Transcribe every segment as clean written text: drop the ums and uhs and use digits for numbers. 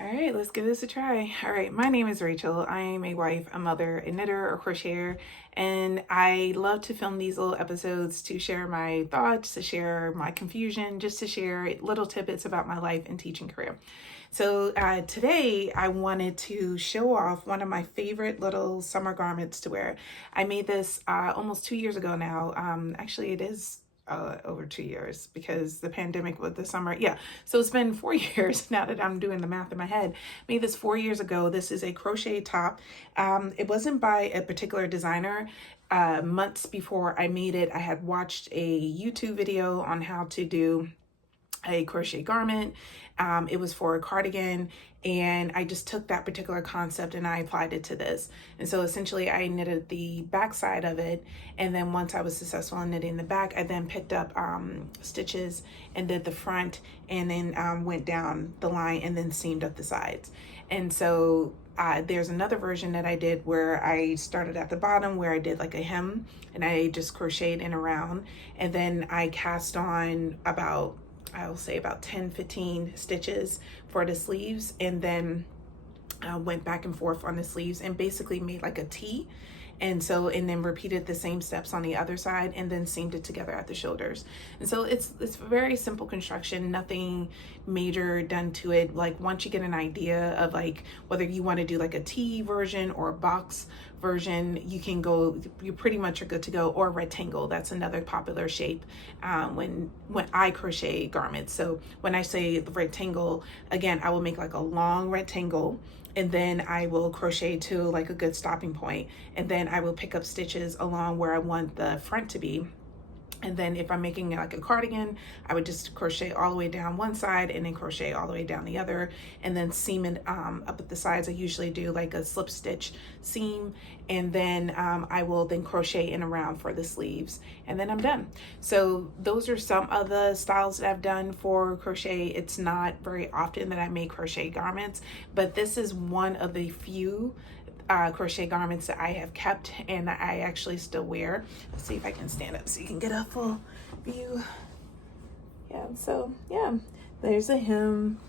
All right, let's give this a try. All right, my name is Rachel. I am a wife, a mother, a knitter, a crocheter, and I love to film these little episodes to share my thoughts, to share my confusion, just to share little tidbits about my life and teaching career. So today I wanted to show off one of my favorite little summer garments to wear. I made this almost 2 years ago now. Actually, it is over 2 years because the pandemic with the summer. Yeah. So it's been 4 years now that I'm doing the math in my head. Made this 4 years ago. This is a crochet top. It wasn't by a particular designer. Months before I made it, I had watched a YouTube video on how to do a crochet garment. It was for a cardigan, and I just took that particular concept and I applied it to this. And so essentially I knitted the back side of it, and then once I was successful in knitting the back, I then picked up stitches and did the front, and then went down the line and then seamed up the sides. And so there's another version that I did where I started at the bottom where I did like a hem and I just crocheted in around, and then I cast on about, I'll say about 10-15 stitches for the sleeves, and then went back and forth on the sleeves and basically made like a T. And then repeated the same steps on the other side and then seamed it together at the shoulders. And so it's very simple construction, nothing major done to it. Like once you get an idea of like whether you want to do like a T version or a box version, you pretty much are good to go. Or rectangle, that's another popular shape when I crochet garments. So when I say the rectangle, again, I will make like a long rectangle, and then I will crochet to like a good stopping point, and then I will pick up stitches along where I want the front to be. And then if I'm making like a cardigan, I would just crochet all the way down one side and then crochet all the way down the other, and then seam it up at the sides. I usually do like a slip stitch seam, and then I will then crochet in around for the sleeves, and then I'm done. So those are some of the styles that I've done for crochet. It's not very often that I make crochet garments, but this is one of the few crochet garments that I have kept and that I actually still wear. Let's see if I can stand up so you can get a full view. Yeah, so yeah, there's a hem.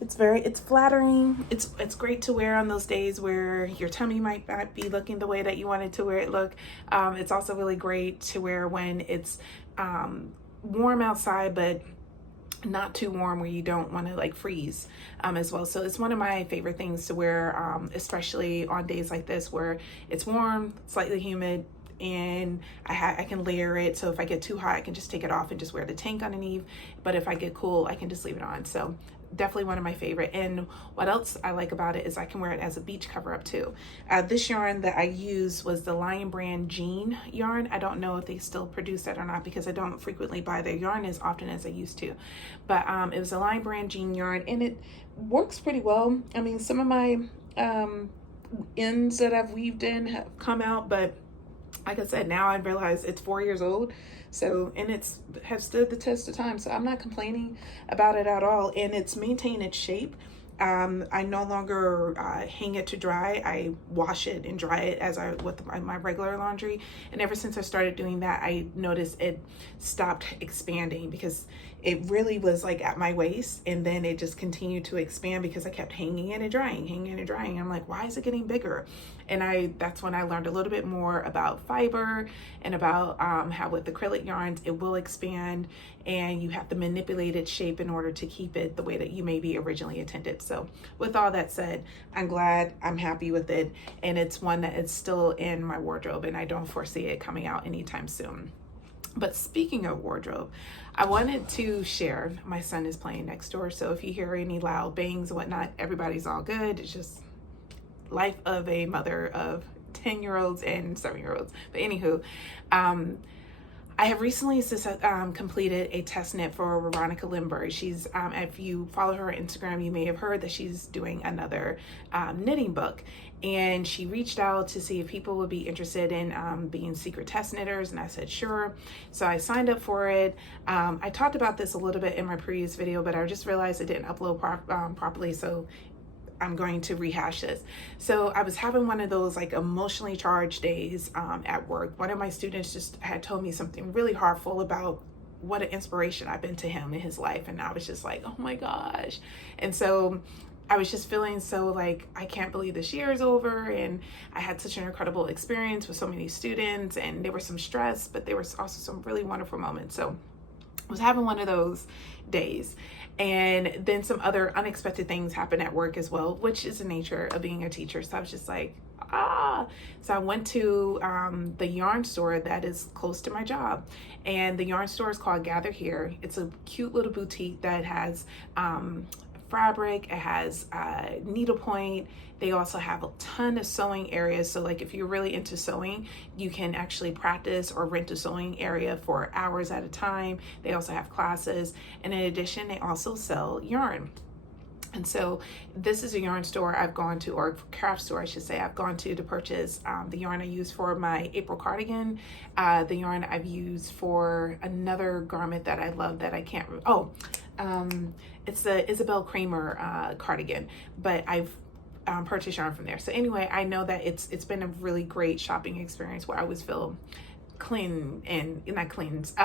It's flattering. It's great to wear on those days where your tummy might not be looking the way that you wanted to wear it look. It's also really great to wear when it's warm outside, but not too warm where you don't want to like freeze as well. So it's one of my favorite things to wear, especially on days like this where it's warm, slightly humid, and I can layer it. So if I get too hot, I can just take it off and just wear the tank underneath. But if I get cool, I can just leave it on. So definitely one of my favorite. And what else I like about it is I can wear it as a beach cover up too. This yarn that I used was the Lion Brand Jean yarn. I don't know if they still produce that or not because I don't frequently buy their yarn as often as I used to. But it was a Lion Brand Jean yarn, and it works pretty well. I mean, some of my ends that I've weaved in have come out, but like I said, now I realize it's 4 years old. So, and it's have stood the test of time. So I'm not complaining about it at all. And it's maintained its shape. I no longer hang it to dry. I wash it and dry it as I with my regular laundry. And ever since I started doing that, I noticed it stopped expanding because it really was like at my waist, and then it just continued to expand because I kept hanging it and drying. I'm like, why is it getting bigger? And that's when I learned a little bit more about fiber and about how with acrylic yarns it will expand, and you have to manipulate its shape in order to keep it the way that you maybe originally intended. So with all that said, I'm happy with it, and it's one that is still in my wardrobe, and I don't foresee it coming out anytime soon. But speaking of wardrobe, I wanted to share, my son is playing next door, so if you hear any loud bangs and whatnot, everybody's all good. It's just life of a mother of 10-year-olds and 7-year-olds. But anywho, I have recently completed a test knit for Veronica Lindbergh. She's, if you follow her on Instagram, you may have heard that she's doing another knitting book. And she reached out to see if people would be interested in being secret test knitters, and I said sure. So I signed up for it. I talked about this a little bit in my previous video, but I just realized it didn't upload properly, so I'm going to rehash this. So I was having one of those like emotionally charged days at work. One of my students just had told me something really heartful about what an inspiration I've been to him in his life, and I was just like, oh my gosh. And so I was just feeling so like, I can't believe this year is over. And I had such an incredible experience with so many students, and there was some stress, but there was also some really wonderful moments. So I was having one of those days. And then some other unexpected things happened at work as well, which is the nature of being a teacher. So I was just like, So I went to the yarn store that is close to my job. And the yarn store is called Gather Here. It's a cute little boutique that has fabric, it has needlepoint. They also have a ton of sewing areas. So like if you're really into sewing, you can actually practice or rent a sewing area for hours at a time. They also have classes. And in addition, they also sell yarn. And so this is a yarn store I've gone to, or craft store I should say, I've gone to purchase the yarn I use for my April cardigan, the yarn I've used for another garment that I love that I can't, it's the Isabel Kramer cardigan, but I've purchased yarn from there. So anyway, I know that it's been a really great shopping experience where I always feel clean and not cleansed.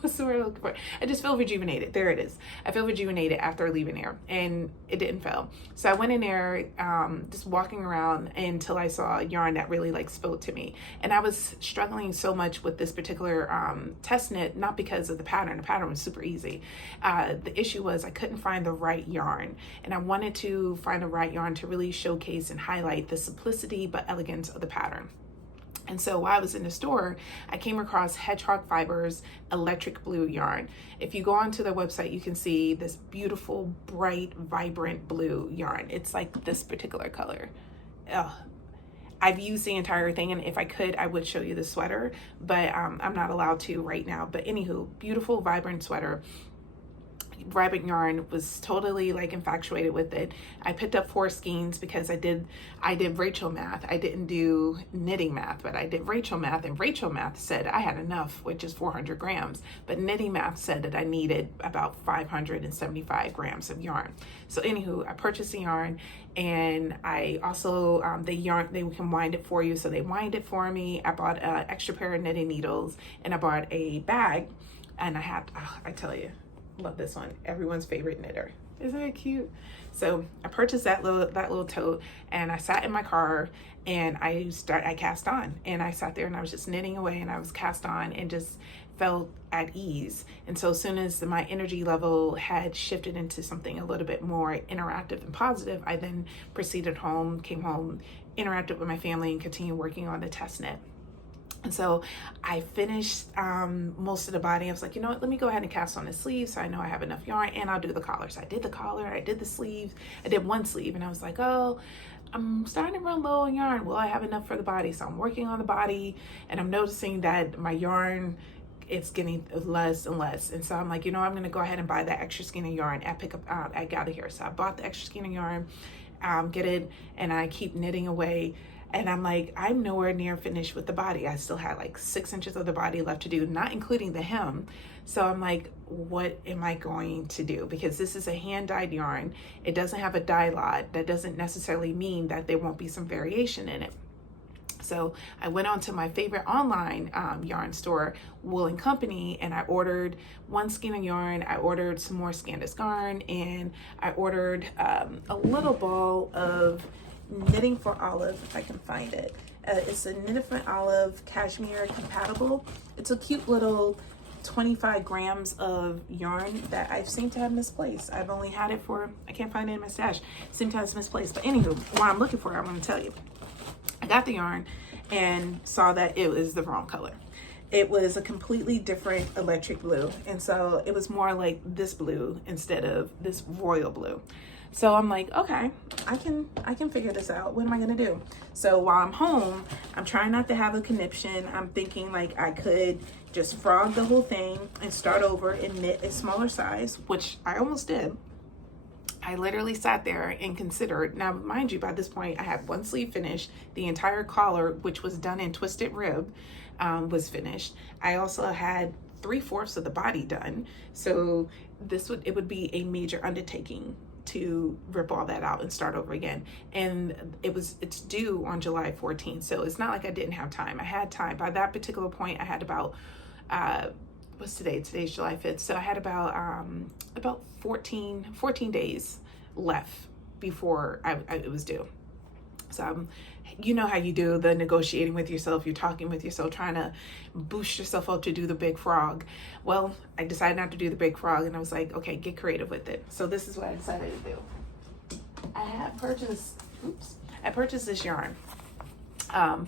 What's the word I'm looking for? I just feel rejuvenated. There it is. I feel rejuvenated after leaving there, and it didn't fail. So I went in there, just walking around until I saw a yarn that really like spoke to me. And I was struggling so much with this particular test knit, not because of the pattern. The pattern was super easy. The issue was I couldn't find the right yarn, and I wanted to find the right yarn to really showcase and highlight the simplicity but elegance of the pattern. And so while I was in the store, I came across Hedgehog Fibers electric blue yarn. If you go onto their website, you can see this beautiful, bright, vibrant blue yarn. It's like this particular color. Ugh. I've used the entire thing, and if I could, I would show you the sweater, but I'm not allowed to right now. But anywho, beautiful, vibrant sweater. Rabbit yarn, was totally like infatuated with it. I picked up 4 skeins because I did Rachel math. I didn't do knitting math, but I did Rachel math, and Rachel math said I had enough, which is 400 grams, but knitting math said that I needed about 575 grams of yarn. So anywho, I purchased the yarn, and I also they can wind it for you, so they wind it for me. I bought an extra pair of knitting needles, and I bought a bag, and I tell you, love this one, everyone's favorite knitter. Isn't that cute? So I purchased that little tote, and I sat in my car, and I cast on, and I sat there and I was just knitting away, and I was cast on and just felt at ease. And so as soon as my energy level had shifted into something a little bit more interactive and positive, I then came home, interacted with my family, and continued working on the test knit. And so I finished most of the body. I was like, you know what, let me go ahead and cast on the sleeve so I know I have enough yarn, and I'll do the collar. So I did the collar, I did the sleeves, I did one sleeve, and I was like, oh, I'm starting to run low on yarn. Will I have enough for the body? So I'm working on the body, and I'm noticing that my yarn, it's getting less and less. And so I'm like, you know, I'm going to go ahead and buy that extra skein of yarn at Gather Here. So I bought the extra skein of yarn, get it, and I keep knitting away. And I'm like, I'm nowhere near finished with the body. I still had like 6 inches of the body left to do, not including the hem. So I'm like, what am I going to do? Because this is a hand-dyed yarn. It doesn't have a dye lot. That doesn't necessarily mean that there won't be some variation in it. So I went on to my favorite online yarn store, Wool & Company, and I ordered 1 skein of yarn. I ordered some more Scandus yarn, and I ordered a little ball of Knitting for Olive, if I can find it. It's a Knitting for Olive cashmere compatible. It's a cute little 25 grams of yarn that I seem to have misplaced. I've only had it for, I can't find it in my stash. Seem to have misplaced. But anywho, what I'm looking for, I'm going to tell you. I got the yarn and saw that it was the wrong color. It was a completely different electric blue. And so it was more like this blue instead of this royal blue. So I'm like, okay, I can figure this out. What am I gonna do? So while I'm home, I'm trying not to have a conniption. I'm thinking like I could just frog the whole thing and start over and knit a smaller size, which I almost did. I literally sat there and considered. Now, mind you, by this point, I had 1 sleeve finished. The entire collar, which was done in twisted rib, was finished. I also had 3/4 of the body done. So it would be a major undertaking to rip all that out and start over again. And it's due on July 14th. So it's not like I didn't have time. I had time. By that particular point, I had about, what's today? Today's July 5th. So I had about 14 days left before it was due. So you know how you do the negotiating with yourself, you're talking with yourself, trying to boost yourself up to do the big frog. Well, I decided not to do the big frog, and I was like, okay, get creative with it. So this is what I decided to do. I purchased this yarn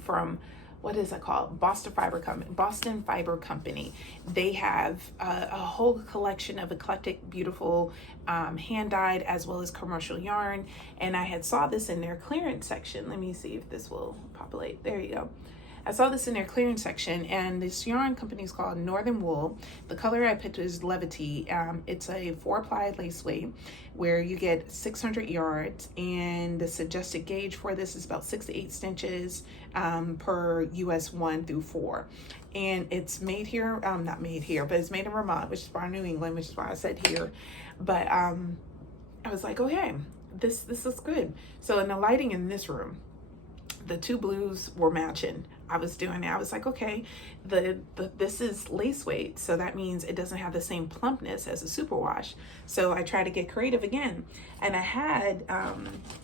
from, what is it called? Boston Fiber Company. They have a whole collection of eclectic, beautiful hand dyed as well as commercial yarn. And I had saw this in their clearance section. Let me see if this will populate. There you go. I saw this in their clearance section, and this yarn company is called Northern Wool. The color I picked is Levity. It's a 4-ply lace weight where you get 600 yards, and the suggested gauge for this is about 6 to 8 stitches per US 1 through 4. And it's made here, not made here, but it's made in Vermont, which is far New England, which is why I said here. But I was like, okay, this is good. So in the lighting in this room, the two blues were matching. I was doing it. I was like, okay, this is lace weight, so that means it doesn't have the same plumpness as a superwash. So I tried to get creative again, and I had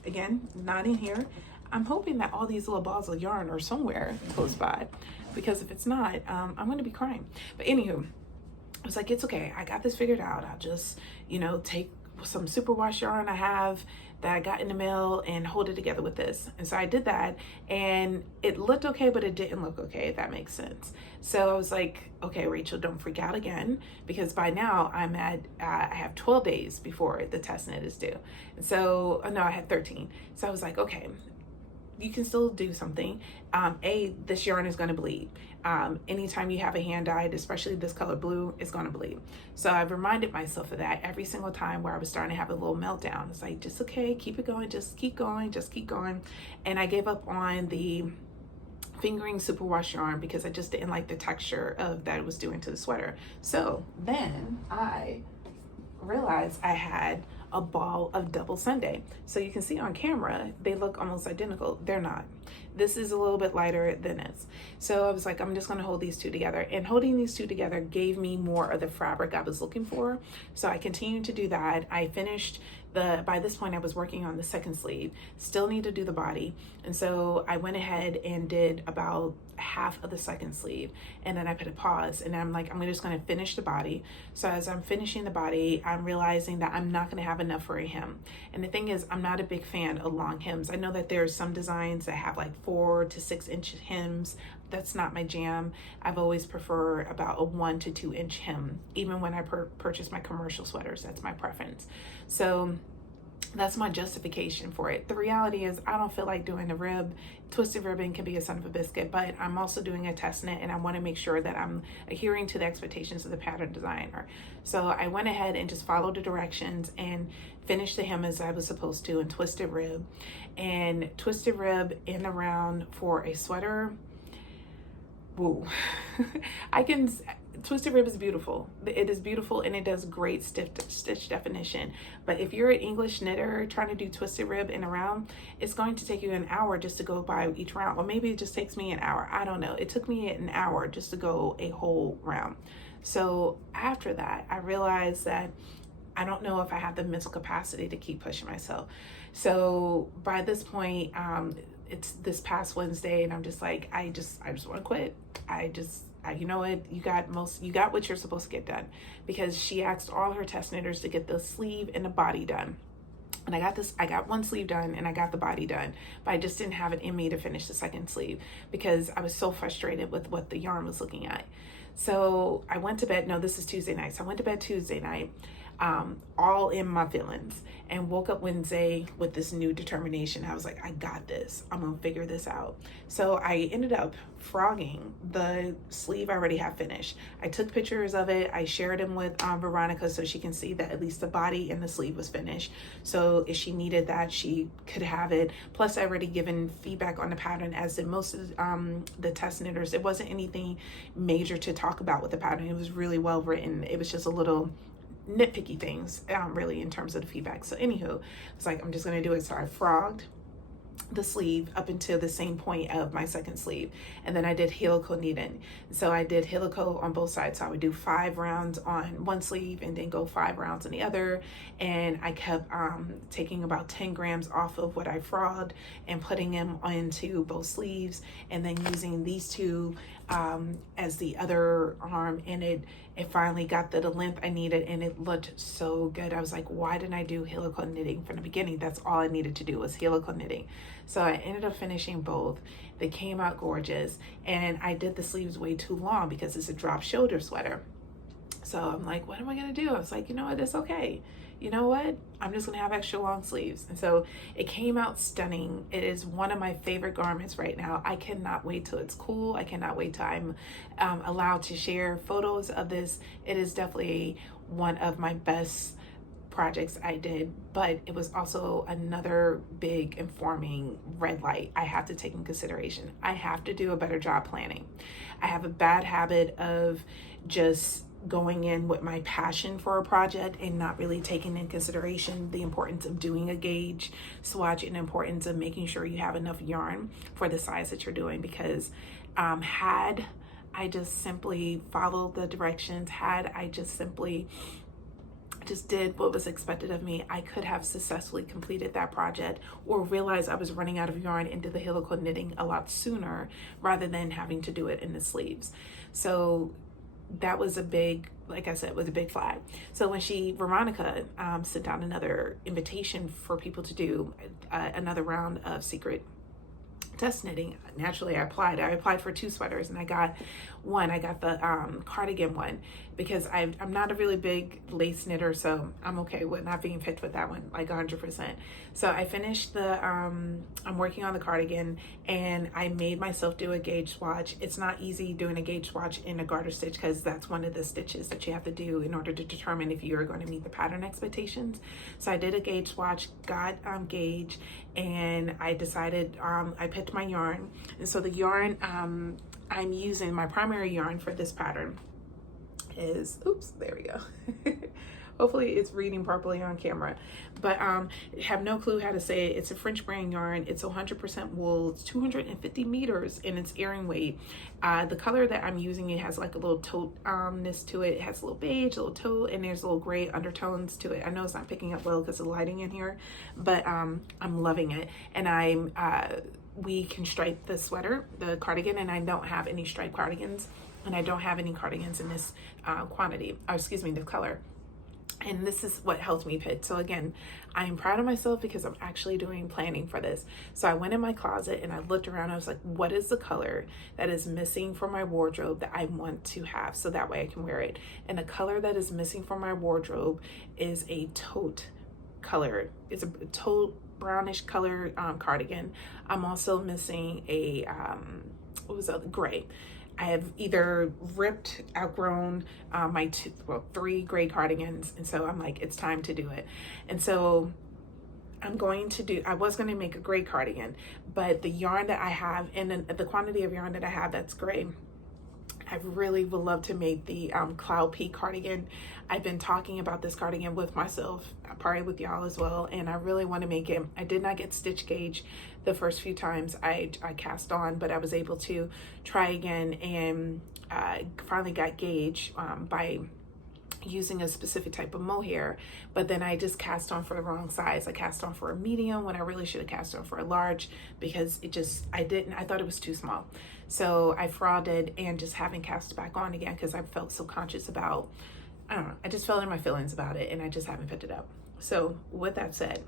again, not in here. I'm hoping that all these little balls of yarn are somewhere close by, because if it's not, I'm going to be crying. But anywho, I was like, it's okay. I got this figured out. I'll just, take some superwash yarn I have that I got in the mail and hold it together with this. And so I did that, and it looked okay, but it didn't look okay, if that makes sense. So I was like, okay, Rachel, don't freak out again, because by now I'm at, I have 12 days before the test knit is due. And so, no, I had 13. So I was like, okay, you can still do something. This yarn is going to bleed. Anytime you have a hand dyed, especially this color blue, it's going to bleed. So I've reminded myself of that every single time where I was starting to have a little meltdown. It's like, just okay, keep it going, just keep going, just keep going. And I gave up on the fingering superwash yarn because I just didn't like the texture of that it was doing to the sweater. So then I realized I had a ball of double Sunday. So you can see on camera, they look almost identical. They're not. This is a little bit lighter than this. So I was like, I'm just gonna hold these two together. And holding these two together gave me more of the fabric I was looking for. So I continued to do that. I finished by this point I was working on the second sleeve, still need to do the body. And so I went ahead and did about half of the second sleeve, and then I put a pause, and I'm like, I'm just going to finish the body. So as I'm finishing the body, I'm realizing that I'm not going to have enough for a hem. And the thing is, I'm not a big fan of long hems. I know that there's some designs that have like 4 to 6 inch hems. That's not my jam. I've always preferred about a 1 to 2 inch hem. Even when I purchase my commercial sweaters, that's my preference. So that's my justification for it. The reality is I don't feel like doing the rib. Twisted ribbon can be a son of a biscuit, but I'm also doing a test knit, and I want to make sure that I'm adhering to the expectations of the pattern designer. So I went ahead and just followed the directions and finished the hem as I was supposed to, and twisted rib. And twisted rib in the round for a sweater, woo. Twisted rib is beautiful. It is beautiful, and it does great stitch definition. But if you're an English knitter trying to do twisted rib in a round, it's going to take you an hour just to go by each round. Or maybe it just takes me an hour. I don't know. It took me an hour just to go a whole round. So after that, I realized that I don't know if I have the mental capacity to keep pushing myself. So by this point, it's this past Wednesday, and I'm just like, I just want to quit. You know what, you got what you're supposed to get done, because she asked all her test knitters to get the sleeve and the body done. And I got one sleeve done and I got the body done, but I just didn't have it in me to finish the second sleeve because I was so frustrated with what the yarn was looking at. So I went to bed, no, this is Tuesday night. So I went to bed Tuesday night, all in my feelings, and woke up Wednesday with this new determination. I was like, I got this. I'm gonna figure this out. So I ended up frogging the sleeve I already have finished. I took pictures of it. I shared them with Veronica so she can see that at least the body and the sleeve was finished. So if she needed that, she could have it. Plus, I already given feedback on the pattern, as did most of the test knitters. It wasn't anything major to talk about with the pattern. It was really well written. It was just a little nitpicky things, really, in terms of the feedback. So anywho, it's like, I'm just gonna do it. So I frogged, the sleeve up until the same point of my second sleeve, and then I did helical knitting. So I did helical on both sides, so I would do 5 rounds on one sleeve and then go 5 rounds on the other, and I kept taking about 10 grams off of what I frawled and putting them into both sleeves, and then using these two as the other arm, and it finally got the length I needed, and it looked so good. I was like, why didn't I do helical knitting from the beginning? That's all I needed to do was helical knitting. So I ended up finishing both. They came out gorgeous, and I did the sleeves way too long because it's a drop shoulder sweater. So I'm like, what am I gonna do? I was like, you know what, it's okay. You know what? I'm just gonna have extra long sleeves. And so it came out stunning. It is one of my favorite garments right now. I cannot wait till it's cool. I cannot wait till I'm allowed to share photos of this. It is definitely one of my best projects I did, but it was also another big informing red light I have to take in consideration. I have to do a better job planning. I have a bad habit of just going in with my passion for a project and not really taking in consideration the importance of doing a gauge swatch and the importance of making sure you have enough yarn for the size that you're doing, because had I just simply followed the directions, had I just did what was expected of me, I could have successfully completed that project or realized I was running out of yarn into the helical knitting a lot sooner rather than having to do it in the sleeves. So that was a big, like I said, was a big flag. So when Veronica sent out another invitation for people to do another round of secret test knitting, naturally I applied for 2 sweaters, and I got one. I got the cardigan one because I'm not a really big lace knitter, so I'm okay with not being picked with that one, like 100%. So I finished I'm working on the cardigan, and I made myself do a gauge swatch. It's not easy doing a gauge swatch in a garter stitch because that's one of the stitches that you have to do in order to determine if you're going to meet the pattern expectations. So I did a gauge swatch, got gauge, and I decided I picked my yarn. And so the yarn I'm using, my primary yarn for this pattern is, oops, there we go. Hopefully it's reading properly on camera, but have no clue how to say it. It's a French brand yarn. It's 100% wool. It's 250 meters in its airing weight. The color that I'm using, it has like a little taupe-ness to it. It has a little beige, a little taupe, and there's little gray undertones to it. I know it's not picking up well because of the lighting in here, but I'm loving it. And we can stripe the sweater, the cardigan, and I don't have any striped cardigans, and I don't have any cardigans in this quantity, or excuse me, the color. And this is what helped me pick. So again, I'm proud of myself because I'm actually doing planning for this. So I went in my closet and I looked around. I was like, what is the color that is missing from my wardrobe that I want to have so that way I can wear it? And the color that is missing from my wardrobe is a taupe color. It's a taupe brownish color cardigan. I'm also missing a gray. I have either outgrown my 3 gray cardigans, and so I'm like, it's time to do it. And so I was going to make a gray cardigan, but the yarn that I have and the quantity of yarn that I have that's gray, I really would love to make the Cloud Peak cardigan. I've been talking about this cardigan with myself, probably with y'all as well, and I really want to make it. I did not get stitch gauge the first few times I cast on, but I was able to try again, and finally got gauge by using a specific type of mohair, but then I just cast on for the wrong size. I cast on for a medium when I really should have cast on for a large because I thought it was too small. So I frauded and just haven't cast back on again because I felt so conscious about, I don't know, I just felt in my feelings about it and I just haven't picked it up. So with that said,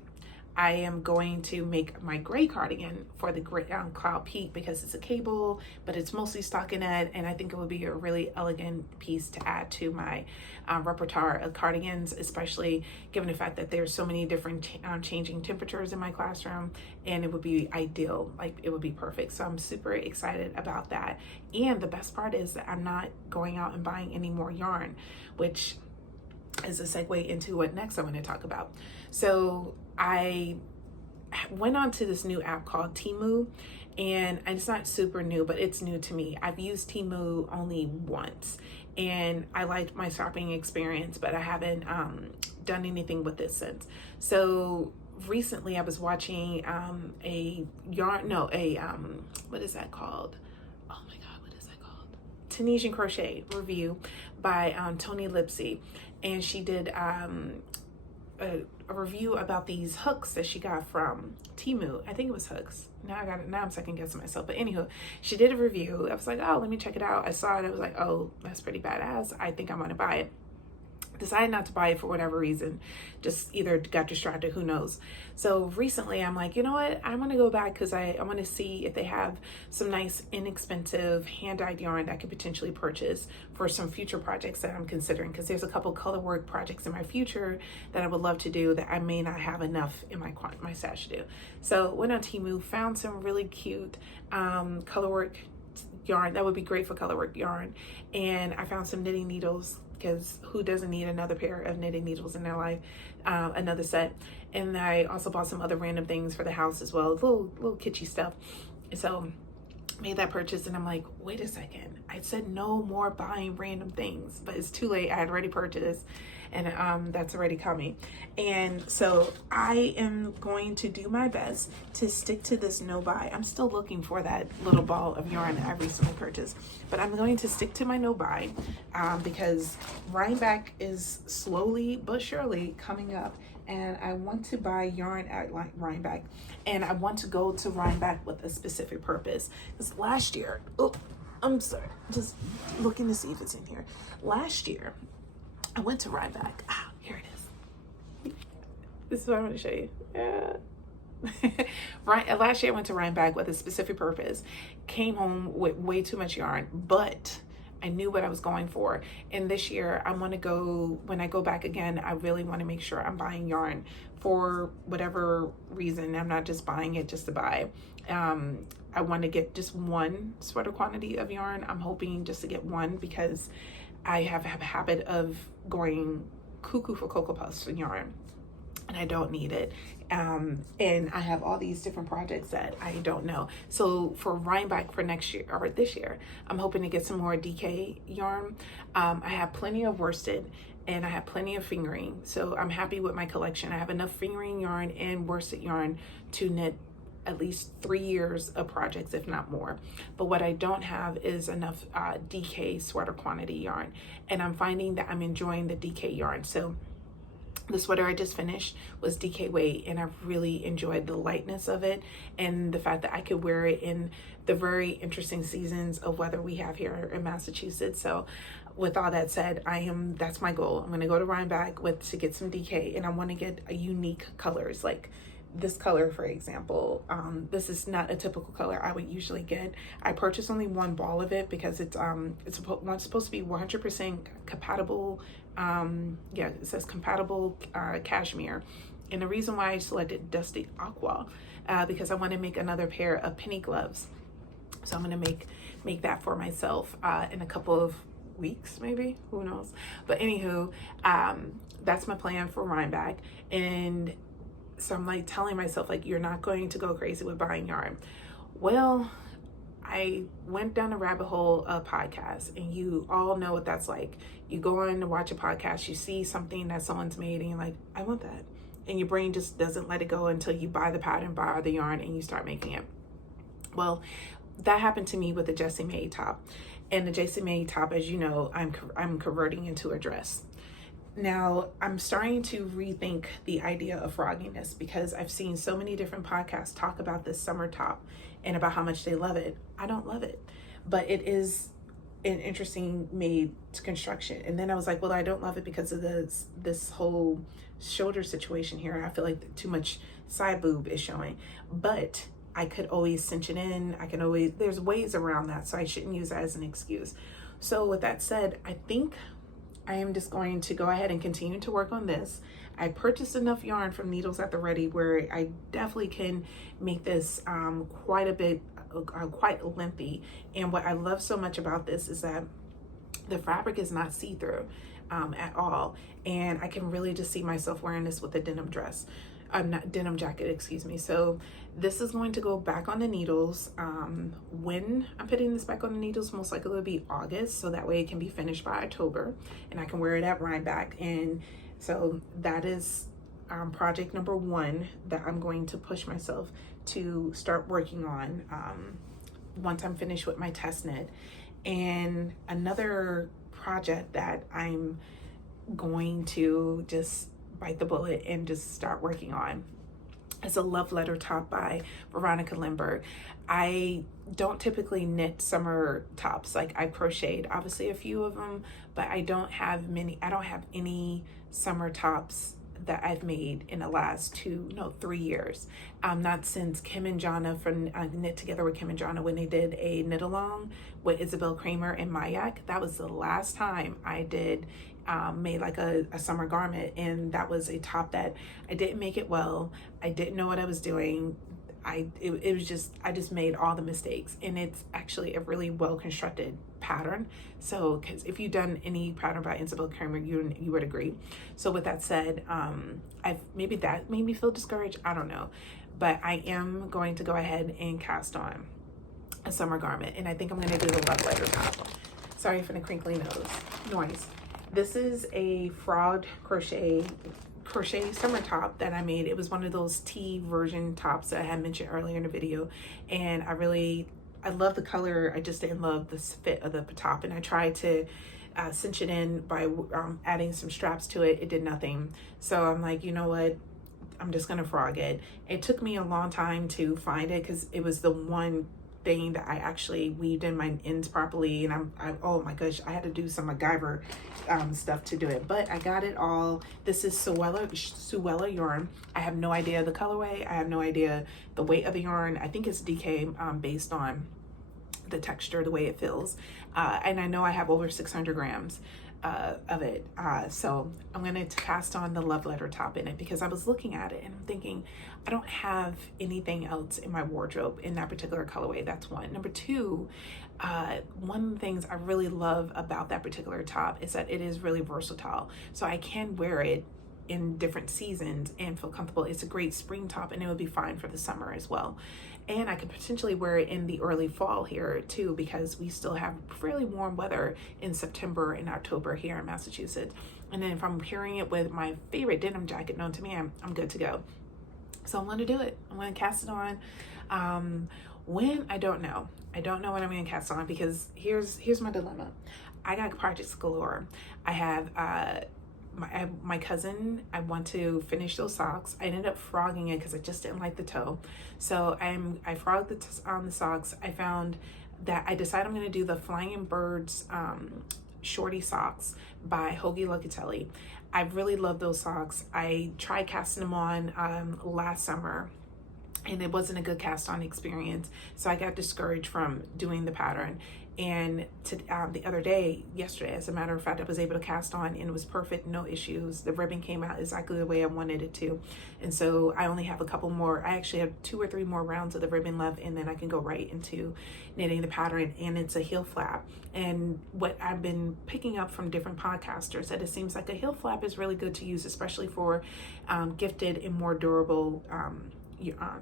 I am going to make my gray cardigan for the Cloud Peak because it's a cable, but it's mostly stockinette, and I think it would be a really elegant piece to add to my repertoire of cardigans, especially given the fact that there's so many different changing temperatures in my classroom, and it would be ideal, like it would be perfect. So I'm super excited about that. And the best part is that I'm not going out and buying any more yarn, which is a segue into what next I want to talk about. So I went on to this new app called Temu, and it's not super new, but it's new to me. I've used Temu only once, and I liked my shopping experience, but I haven't done anything with it since. So recently I was watching a yarn, no, a what is that called? Oh my God, what is that called? Tunisian crochet review by Tony Lipsy, and she did a review about these hooks that she got from Temu. I think it was hooks. Now I'm second guessing myself. But anywho, she did a review. I was like, oh, let me check it out. I saw it. I was like, oh, that's pretty badass. I think I'm gonna buy it. Decided not to buy it for whatever reason, just either got distracted, who knows. So recently I'm like, you know what, I'm gonna go back because I want to see if they have some nice inexpensive hand-dyed yarn that I could potentially purchase for some future projects that I'm considering, because there's a couple color work projects in my future that I would love to do that I may not have enough in my stash to do. So went on Temu, found some really cute color work yarn that would be great for color work yarn, and I found some knitting needles, because who doesn't need another pair of knitting needles in their life, another set. And I also bought some other random things for the house as well, little kitschy stuff. So made that purchase, and I'm like, wait a second, I said no more buying random things, but it's too late. I had already purchased, and that's already coming. And so I am going to do my best to stick to this no buy. I'm still looking for that little ball of yarn that I recently purchased, but I'm going to stick to my no buy because Rhinebeck is slowly but surely coming up, and I want to buy yarn at Rhinebeck, and I want to go to Rhinebeck with a specific purpose. Because last year, oh, I'm sorry, just looking to see if it's in here. Last year, I went to Rhinebeck. Ah, here it is. This is what I want to show you. Yeah. Last year I went to Rhinebeck with a specific purpose. Came home with way too much yarn, but I knew what I was going for. And this year I want to go, when I go back again, I really want to make sure I'm buying yarn for whatever reason. I'm not just buying it just to buy. I want to get just one sweater quantity of yarn. I'm hoping just to get one, because I have a habit of going cuckoo for Cocoa Puffs for yarn, and I don't need it. And I have all these different projects that I don't know. So for Rhinebeck for next year, or this year, I'm hoping to get some more DK yarn. I have plenty of worsted, and I have plenty of fingering. So I'm happy with my collection. I have enough fingering yarn and worsted yarn to knit at least 3 years of projects, if not more. But what I don't have is enough DK sweater quantity yarn, and I'm finding that I'm enjoying the DK yarn. So the sweater I just finished was DK weight, and I really enjoyed the lightness of it and the fact that I could wear it in the very interesting seasons of weather we have here in Massachusetts. So with all that said, that's my goal. I'm going to go to Rhinebeck to get some DK, and I want to get a unique colors, like this color, for example. This is not a typical color I would usually get. I purchased only one ball of it because it's supposed to be 100% compatible. Yeah, it says compatible cashmere. And the reason why I selected Dusty Aqua, because I want to make another pair of penny gloves. So I'm going to make that for myself in a couple of weeks, maybe, who knows. But anywho, that's my plan for Rhinebeck. And so I'm like telling myself, like, you're not going to go crazy with buying yarn. Well, I went down a rabbit hole of podcasts, and you all know what that's like. You go on to watch a podcast, you see something that someone's made, and you're like, I want that. And your brain just doesn't let it go until you buy the pattern, buy the yarn, and you start making it. Well, that happened to me with the Jessie Mae top. And the Jessie Mae top, as you know, I'm converting into a dress. Now, I'm starting to rethink the idea of frogginess, because I've seen so many different podcasts talk about this summer top and about how much they love it. I don't love it, but it is an interesting made construction. And then I was like, well, I don't love it because of this whole shoulder situation here. I feel like too much side boob is showing, but I could always cinch it in. There's ways around that, so I shouldn't use that as an excuse. So with that said, I think I am just going to go ahead and continue to work on this. I purchased enough yarn from Needles at the Ready where I definitely can make this quite a bit, quite lengthy. And what I love so much about this is that the fabric is not see-through at all. And I can really just see myself wearing this with a denim dress. Not denim jacket, excuse me. So this is going to go back on the needles. When I'm putting this back on the needles, most likely it'll be August, so that way it can be finished by October, and I can wear it at Rhinebeck. And so that is project number one that I'm going to push myself to start working on once I'm finished with my test knit. And another project that I'm going to just bite the bullet and just start working on is a love letter top by Veronica Lindbergh. I don't typically knit summer tops. Like, I crocheted obviously a few of them, but I don't have any summer tops that I've made in the last 3 years. Not since Kim and Jonna from Knit Together with Kim and Jonna, when they did a knit along with Isabel Kramer and Mayak. That was the last time I did made like a summer garment, and that was a top that I didn't make it well. I didn't know what I was doing. It was just, I just made all the mistakes, and it's actually a really well constructed pattern. So, because if you've done any pattern by Isabel Kramer, you would agree. So with that said, maybe that made me feel discouraged. I don't know, but I am going to go ahead and cast on a summer garment, and I think I'm going to do the love letter top. Sorry for the crinkly noise. This is a frog crochet summer top that I made. It was one of those T version tops that I had mentioned earlier in the video, and I love the color. I just didn't love the fit of the top, and I tried to cinch it in by adding some straps to it. It did nothing. So I'm like, you know what, I'm just gonna frog it. It took me a long time to find it because it was the one thing that I actually weaved in my ends properly, and oh my gosh, I had to do some MacGyver stuff to do it, but I got it all. This is Suella yarn. I have no idea the colorway. I have no idea the weight of the yarn. I think it's DK based on the texture, the way it feels, and I know I have over 600 grams of it. So I'm going to cast on the love letter top in it because I was looking at it and I'm thinking, I don't have anything else in my wardrobe in that particular colorway. That's one. Number two, one of the things I really love about that particular top is that it is really versatile. So I can wear it in different seasons and feel comfortable. It's a great spring top, and it would be fine for the summer as well. And I could potentially wear it in the early fall here too, because we still have fairly warm weather in September and October here in Massachusetts. And then if I'm pairing it with my favorite denim jacket known to me, I'm good to go. So I'm going to do it. I'm going to cast it on. When, I don't know. I don't know when I'm going to cast on, because here's my dilemma. I got projects galore. I have my cousin, I want to finish those socks. I ended up frogging it because I just didn't like the toe. So I frogged the socks. I found that I decided I'm going to do the Flying Birds shorty socks by Hoagie Locatelli. I really love those socks. I tried casting them on last summer, and it wasn't a good cast on experience. So I got discouraged from doing the pattern. And the other day, yesterday, as a matter of fact, I was able to cast on, and it was perfect, no issues. The ribbon came out exactly the way I wanted it to. And so I only have a couple more. I actually have 2 or 3 more rounds of the ribbon left, and then I can go right into knitting the pattern. And it's a heel flap. And what I've been picking up from different podcasters, that it seems like a heel flap is really good to use, especially for gifted and more durable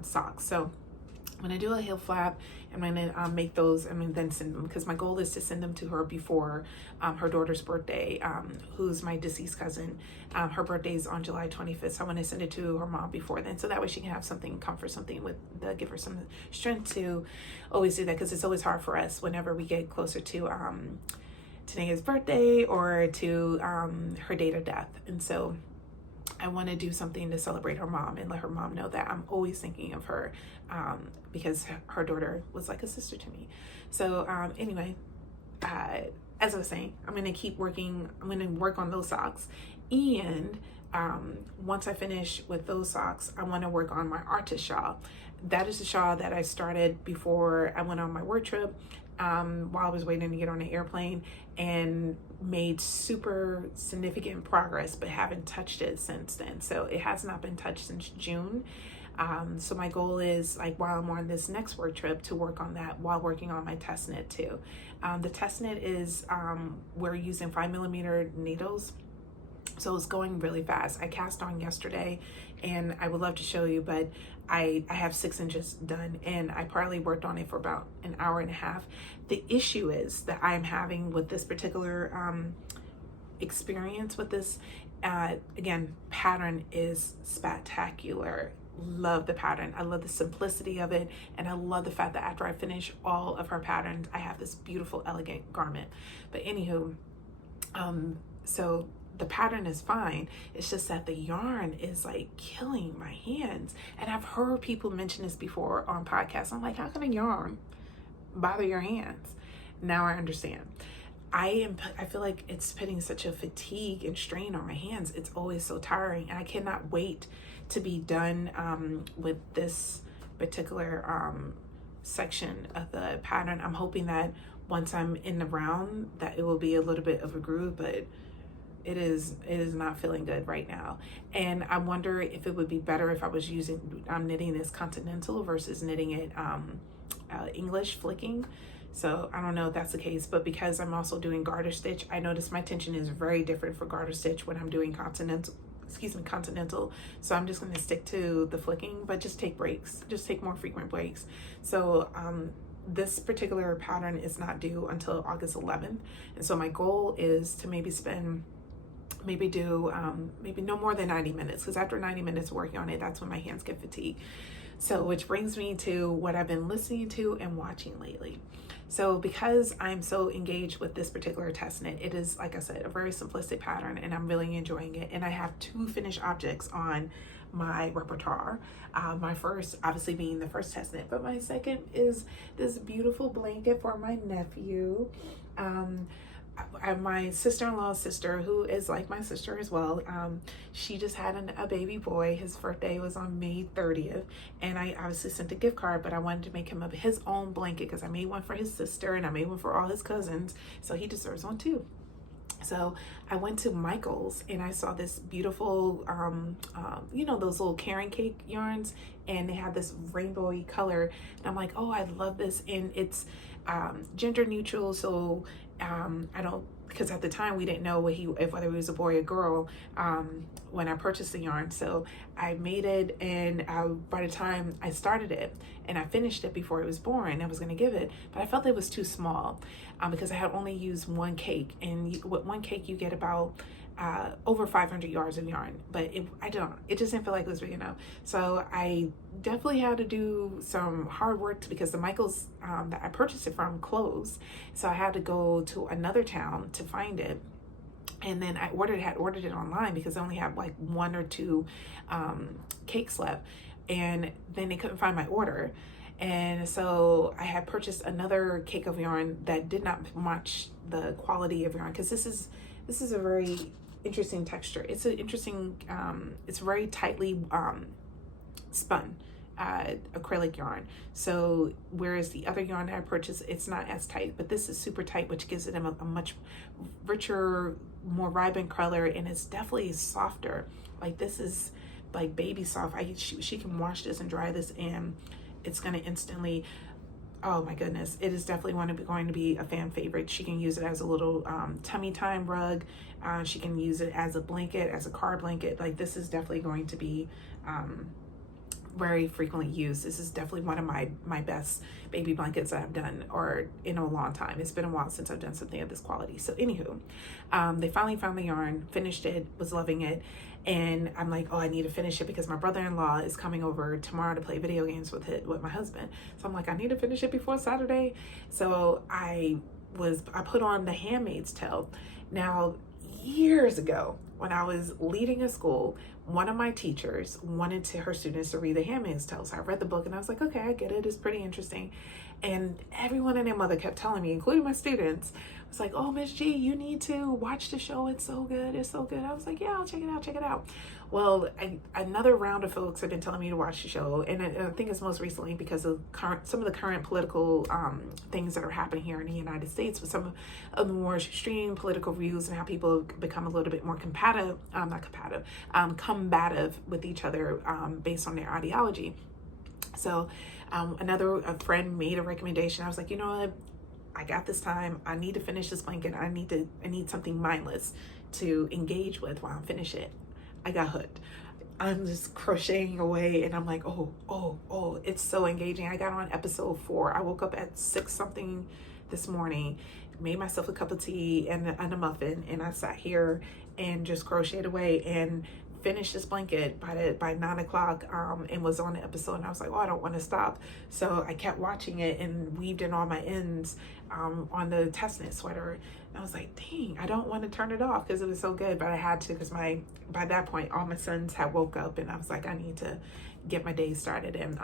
socks. So I'm going to do a heel flap. I'm going to make those and then send them, because my goal is to send them to her before her daughter's birthday, who's my deceased cousin. Her birthday is on July 25th, so I want to send it to her mom before then, so that way she can have something, comfort, something with give her some strength to always do that, because it's always hard for us whenever we get closer to Tanea's birthday or to her date of death. And so I want to do something to celebrate her mom and let her mom know that I'm always thinking of her, because her daughter was like a sister to me. So anyway, as I was saying, I'm going to keep working. I'm going to work on those socks. And once I finish with those socks, I want to work on my artist shawl. That is the shawl that I started before I went on my work trip, while I was waiting to get on the airplane, and made super significant progress, but haven't touched it since then. So it has not been touched since June. So my goal is, like, while I'm on this next work trip, to work on that while working on my test knit too. The test knit is, we're using 5mm needles. So it's going really fast. I cast on yesterday, and I would love to show you, but I have 6 inches done, and I probably worked on it for about an hour and a half. The issue is that I'm having with this particular experience with this Again, pattern is spectacular. Love the pattern. I love the simplicity of it. And I love the fact that after I finish all of her patterns, I have this beautiful, elegant garment. But anywho, so the pattern is fine. It's just that the yarn is like killing my hands. And I've heard people mention this before on podcasts. I'm like, how can a yarn bother your hands? Now I understand. I feel like it's putting such a fatigue and strain on my hands. It's always so tiring, and I cannot wait to be done with this particular section of the pattern. I'm hoping that once I'm in the round that it will be a little bit of a groove, but it is not feeling good right now. And I wonder if it would be better if I was knitting this continental versus knitting it English flicking. So I don't know if that's the case, but because I'm also doing garter stitch, I notice my tension is very different for garter stitch when I'm doing continental. So I'm just going to stick to the flicking, but just take breaks, just take more frequent breaks. So this particular pattern is not due until August 11th. And so my goal is to maybe do no more than 90 minutes, because after 90 minutes working on it, that's when my hands get fatigued. So which brings me to what I've been listening to and watching lately. So because I'm so engaged with this particular test knit, it is, like I said, a very simplistic pattern, and I'm really enjoying it. And I have 2 finished objects on my repertoire. My first obviously being the first test knit, but my second is this beautiful blanket for my nephew. My sister-in-law's sister, who is like my sister as well, she just had a baby boy. His birthday was on May 30th, and I obviously sent a gift card, but I wanted to make him his own blanket because I made one for his sister and I made one for all his cousins, so he deserves one too. So I went to Michael's and I saw this beautiful, those little carrot cake yarns, and they have this rainbowy color, and I'm like, oh, I love this. And it's gender neutral, so I don't, because at the time we didn't know whether he was a boy or girl when I purchased the yarn. So I made it, and by the time I started it and I finished it before it was born, I was going to give it, but I felt it was too small because I had only used 1 cake, and with 1 cake you get about over 500 yards of yarn, but it just didn't feel like it was big enough. So I definitely had to do some hard work because the Michaels that I purchased it from closed. So I had to go to another town to find it. And then I had ordered it online because I only had like 1 or 2 cakes left. And then they couldn't find my order. And so I had purchased another cake of yarn that did not match the quality of yarn, because this is a very interesting texture. It's an interesting, it's very tightly spun acrylic yarn. So whereas the other yarn that I purchased, it's not as tight, but this is super tight, which gives it a much richer, more vibrant color, and it's definitely softer. Like this is like baby soft. She can wash this and dry this, and it's gonna instantly, oh my goodness, it is definitely going to be a fan favorite. She can use it as a little tummy time rug. She can use it as a blanket, as a car blanket. Like this is definitely going to be very frequently used. This is definitely one of my best baby blankets that I've done, or in a long time. It's been a while since I've done something of this quality. So anywho, they finally found the yarn, finished it, was loving it. And I'm like, oh, I need to finish it because my brother-in-law is coming over tomorrow to play video games with my husband. So I'm like, I need to finish it before Saturday. So I put on The Handmaid's Tale. Now, years ago, when I was leading a school, one of my teachers wanted her students to read The Handmaid's Tale. So I read the book and I was like, okay, I get it. It's pretty interesting. And everyone and their mother kept telling me, including my students, was like, oh, Miss G, you need to watch the show. It's so good. It's so good. I was like, yeah, I'll check it out. Well, another round of folks have been telling me to watch the show. And I think it's most recently because of some of the current political things that are happening here in the United States, with some of the more extreme political views and how people become a little bit more combative with each other based on their ideology. So a friend made a recommendation. I was like, you know what? I got this time. I need to finish this blanket. I need something mindless to engage with while I finish it. I got hooked. I'm just crocheting away and I'm like, oh, it's so engaging. I got on episode 4. I woke up at 6 something this morning, made myself a cup of tea and a muffin, and I sat here and just crocheted away and finished this blanket by 9 o'clock, and was on the episode, and I was like, oh, I don't want to stop. So I kept watching it and weaved in all my ends on the test knit sweater. And I was like, dang, I don't want to turn it off because it was so good, but I had to, because by that point all my sons had woke up, and I was like, I need to get my day started. And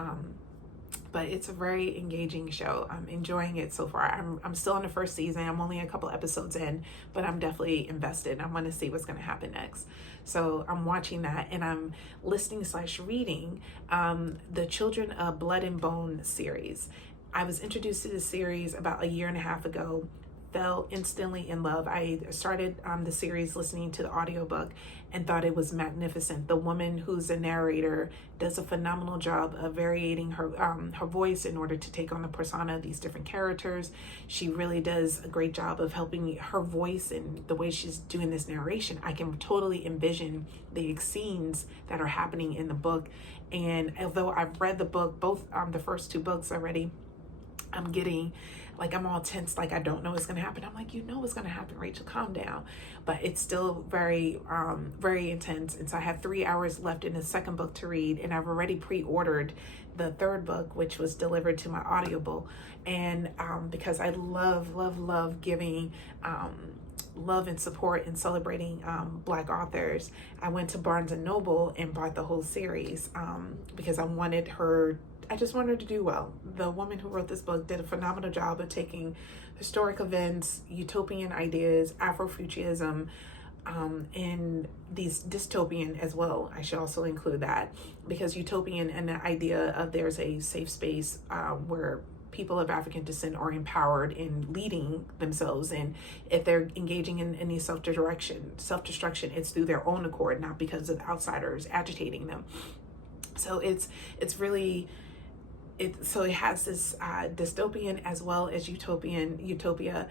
but it's a very engaging show. I'm enjoying it so far. I'm still in the first season. I'm only a couple episodes in, but I'm definitely invested. I want to see what's going to happen next. So I'm watching that, and I'm listening/reading the Children of Blood and Bone series. I was introduced to this series about a year and a half ago. Fell instantly in love. I started the series listening to the audiobook and thought it was magnificent. The woman who's a narrator does a phenomenal job of varying her voice in order to take on the persona of these different characters. She really does a great job of helping her voice and the way she's doing this narration. I can totally envision the scenes that are happening in the book. And although I've read the book, both the first two books already, I'm getting like, I'm all tense, like I don't know what's gonna happen. I'm like, you know what's gonna happen, Rachel, calm down. But it's still very, very intense. And so I have 3 hours left in the second book to read, and I've already pre-ordered the third book, which was delivered to my Audible. And because I love giving love and support and celebrating Black authors, I went to Barnes and Noble and bought the whole series because I just wanted her to do well. The woman who wrote this book did a phenomenal job of taking historic events, utopian ideas, Afrofuturism, and these dystopian as well. I should also include that, because utopian and the idea of there's a safe space where people of African descent are empowered in leading themselves, and if they're engaging in any self-destruction, it's through their own accord, not because of outsiders agitating them. So it has this dystopian as well as utopia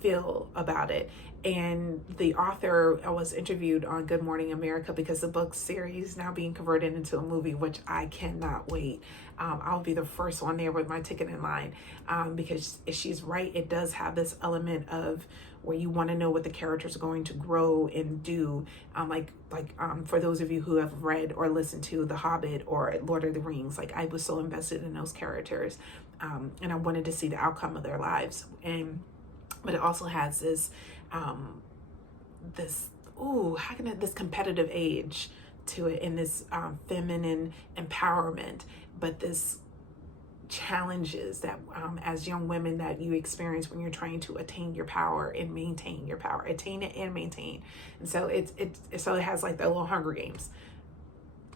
feel about it. And the author was interviewed on Good Morning America, because the book series now being converted into a movie, which I cannot wait. I'll be the first one there with my ticket in line, because she's right. It does have this element of where you want to know what the characters are going to grow and do. For those of you who have read or listened to The Hobbit or Lord of the Rings, like I was so invested in those characters, and I wanted to see the outcome of their lives. But it also has this this competitive age to it, and this feminine empowerment, but this challenges that as young women that you experience when you're trying to attain your power and maintain your power, attain it and maintain. And so it has like the little Hunger Games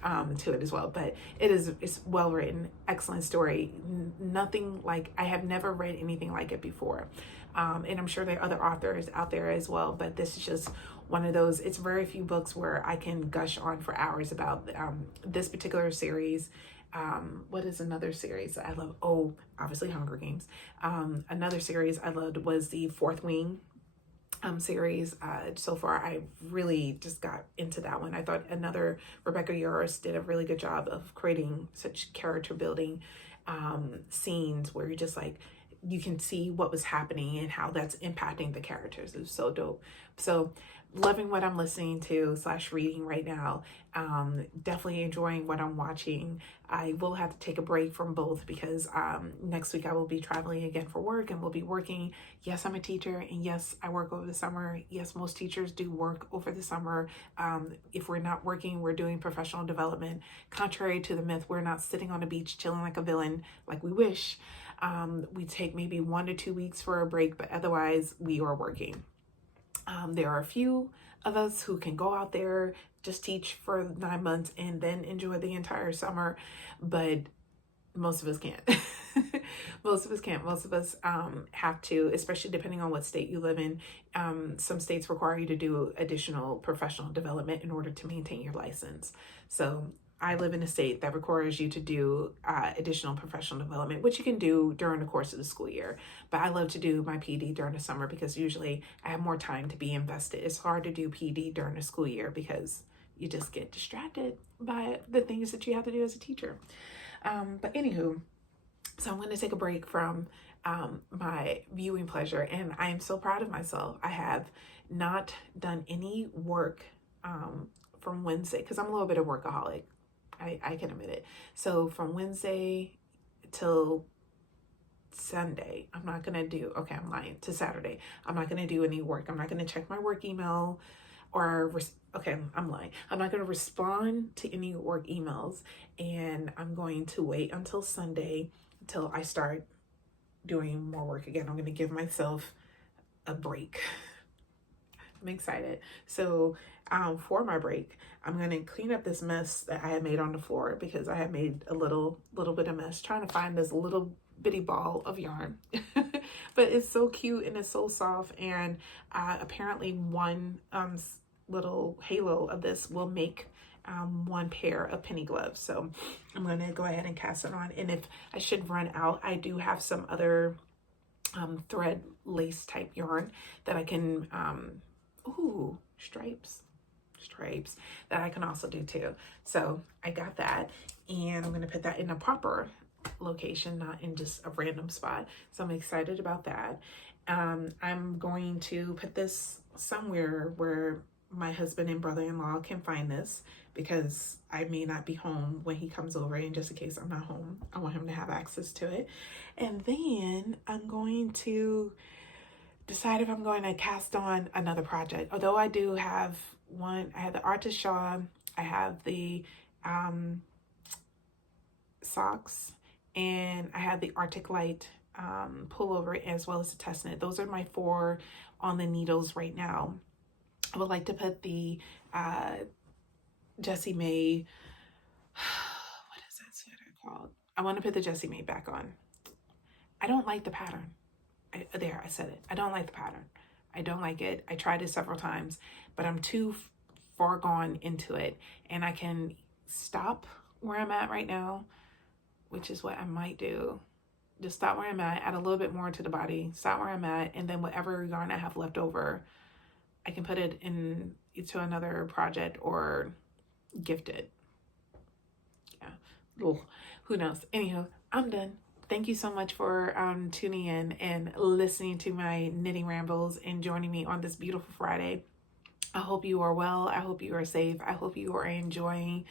to it as well. But it's well written, excellent story. Nothing like, I have never read anything like it before. And I'm sure there are other authors out there as well, but this is just one of those. It's very few books where I can gush on for hours about this particular series. What is another series that I love? Oh, obviously Hunger Games. Another series I loved was the Fourth Wing series. So far, I really just got into that one. I thought Rebecca Yarros did a really good job of creating such character building scenes where you're just like, you can see what was happening and how that's impacting the characters. It was so dope. So loving what I'm listening to / reading right now. Definitely enjoying what I'm watching. I will have to take a break from both because next week I will be traveling again for work, and we'll be working. Yes, I'm a teacher, and yes, I work over the summer. Yes, most teachers do work over the summer. If we're not working, we're doing professional development. Contrary to the myth, we're not sitting on the beach chilling like a villain like we wish. We take maybe 1 to 2 weeks for a break, but otherwise we are working. There are a few of us who can go out there, just teach for 9 months and then enjoy the entire summer, but most of us can't. Most of us can't. Most of us have to, especially depending on what state you live in. Some states require you to do additional professional development in order to maintain your license. So I live in a state that requires you to do additional professional development, which you can do during the course of the school year. But I love to do my PD during the summer because usually I have more time to be invested. It's hard to do PD during the school year because you just get distracted by the things that you have to do as a teacher. But anywho, So I'm going to take a break from my viewing pleasure, and I am so proud of myself. I have not done any work from Wednesday because I'm a little bit of workaholic. I can admit it. So from Wednesday till Sunday, I'm not gonna do, okay, I'm lying, to Saturday, I'm not gonna do any work. I'm not gonna check my work email or, okay, I'm lying. I'm not gonna respond to any work emails, and I'm going to wait until Sunday until I start doing more work again. I'm gonna give myself a break. I'm excited. So for my break, I'm gonna clean up this mess that I had made on the floor because I had made a little bit of mess trying to find this little bitty ball of yarn. But it's so cute and it's so soft, and apparently one little halo of this will make one pair of penny gloves. So I'm going to go ahead and cast it on, and if I should run out, I do have some other thread lace type yarn that I can ooh, stripes that I can also do too. So I got that, and I'm going to put that in a proper location, not in just a random spot. So I'm excited about that. I'm going to put this somewhere where my husband and brother-in-law can find this, because I may not be home when he comes over, and just in case I'm not home, I want him to have access to it. And then I'm going to decide if I'm going to cast on another project. Although I do have one, I have the Artist Shaw, I have the socks, and I have the Arctic Light pullover, as well as the test knit. Those are my 4 on the needles right now. I would like to put the Jessie May, what is that sweater called? I want to put the Jessie May back on. I don't like the pattern. I said it. I don't like the pattern. I don't like it. I tried it several times, but I'm too far gone into it, and I can stop where I'm at right now, which is what I might do. Just stop where I'm at, add a little bit more to the body, stop where I'm at, and then whatever yarn I have left over, I can put it into another project or gift it. Yeah. Ugh. Who knows? Anywho, I'm done. Thank you so much for tuning in and listening to my knitting rambles and joining me on this beautiful Friday. I hope you are well. I hope you are safe. I hope you are enjoying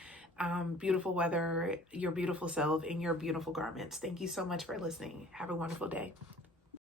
beautiful weather, your beautiful self, and your beautiful garments. Thank you so much for listening. Have a wonderful day.